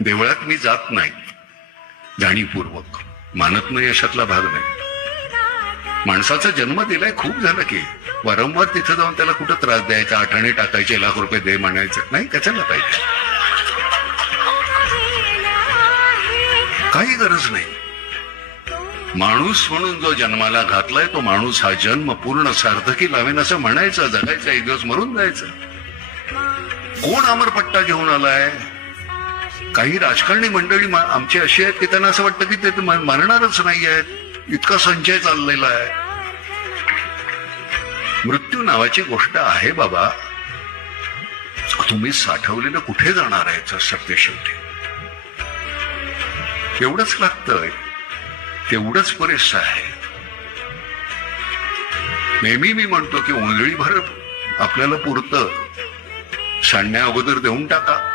देवळात मी जात नाही जाणीवपूर्वक, मानत नाही अशातला भाग नाही. माणसाचा जन्म दिलाय, खूप झालं की. वारंवार तिथं जाऊन त्याला कुठं त्रास द्यायचा, आठाणे टाकायचे, ₹1,00,000 दे म्हणायचं नाही, कशाला पाहिजे. काही गरज नाही. माणूस म्हणून जो जन्माला घातलाय तो माणूस हा जन्म पूर्ण सार्थकी लावेन असं म्हणायचं, जगायचं, एक दिवस मरून जायचं. कोण अमरपट्टा घेऊन आलाय? काही राजकारणी मंडळी आमची अशी आहेत की त्यांना असं वाटतं की ते मरणारच नाही आहेत, इतका संचय चाललेला आहे. मृत्यू नावाची गोष्ट आहे बाबा, तुम्ही साठवलेलं कुठे जाणार आहे सत्य शेवटी. एवढंच लागतंय, तेवढंच पुरेसं आहे. नेहमी मी म्हणतो की उंजळीभर आपल्याला पुरतं, सांडण्या अगोदर देऊन टाका.